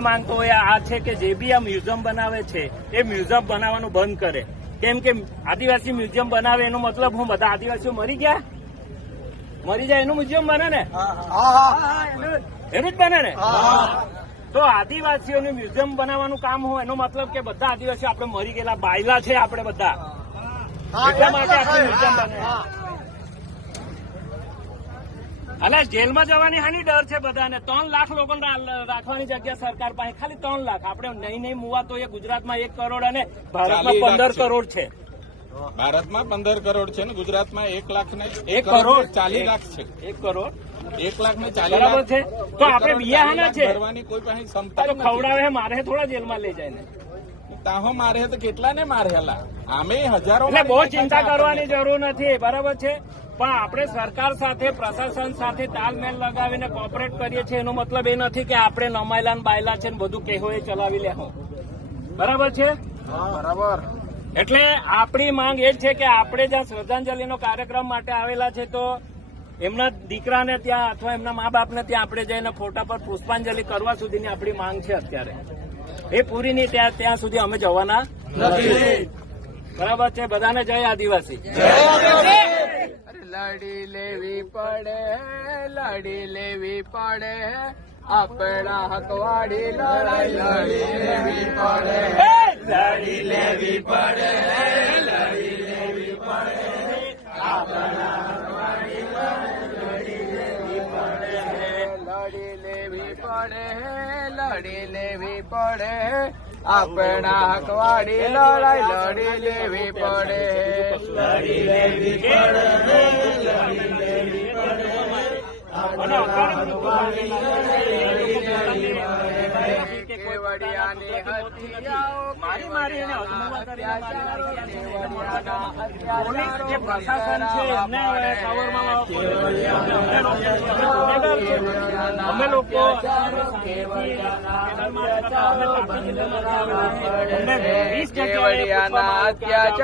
માંગ તો આ છે કે જે બી આ મ્યુઝિયમ બનાવે છે એ મ્યુઝિયમ બનાવવાનું બંધ કરે. કેમ કે આદિવાસી મ્યુઝિયમ બનાવે એનો મતલબ હું બધા આદિવાસીઓ મરી ગયા, મરી જાય એનું મ્યુઝિયમ બને ને, એનું જ બને ને. તો આદિવાસીઓનું મ્યુઝિયમ બનાવવાનું કામ હોય એનો મતલબ કે બધા આદિવાસીઓ આપણે મરી ગયેલા બાયલા છે આપણે બધા, એટલા માટે આપણે મ્યુઝિયમ બને. અલા જેલમાં જવાની હાની ડર છે બધાને. 3 લાખ લોકોને રાખવાની જગ્યા સરકાર પાસે ખાલી 3 લાખ. આપણે નહીં મુવા તો એ ગુજરાતમાં 1 કરોડ અને ભારતમાં 15 કરોડ છે. ભારતમાં 15 કરોડ છે ને ગુજરાતમાં 1 લાખ ને 1 કરોડ 40 લાખ છે. 1 કરોડ 1 લાખ ને 40 બરાબર લાખ છે. તો આપણે બિયા હાના છે ભરવાની કોઈ પાસે ક્ષમતા તો ખવડાવે મારે થોડા જેલમાં લઈ જાય ને. તાહો મારે તો કેટલા ને મારેલા આમે હજારો. એટલે બહુ ચિંતા કરવાની જરૂર નથી, બરાબર છે. પણ આપણે સરકાર સાથે પ્રશાસન સાથે તાલમેલ લગાવીને કોઓપરેટ કરીએ છીએ એનો મતલબ એ નથી કે આપણે નમાયલા બાયલા છે ને બધું કહેવો એ ચલાવી લેવું, બરાબર છે. બરાબર. એટલે આપણી માંગ એ છે કે આપણે જ્યાં શ્રદ્ધાંજલિનો કાર્યક્રમ માટે આવેલા છે તો એમના દીકરાને ત્યાં અથવા એમના મા બાપને ત્યાં આપણે જઈને ફોટા પર પુષ્પાંજલિ કરવા સુધીની આપણી માંગ છે અત્યારે. એ પૂરી નહીં ત્યાં સુધી અમે જવાના નથી, બરાબર છે. બધાને જય આદિવાસી. લડી લેવી પડે, લડી લેવી પડે, આપણા હકવાડી લડાઈ લડી લેવી પડે, લડી લેવી પડે, લડી લેવી પડે, આપણા હકવાડી લડી લેવી પડે, લડી લેવી પડે, લડી લેવી પડે, આપણા હકવાડી લડાઈ લડી લેવી પડે, લડી લેવી પડે, લડી લેવી પડે, કેવડિયાની હત્યાઓ મારી મારીને જે પ્રશાસન છે એમને અમે લોકો કેવડિયાના અત્યાચાર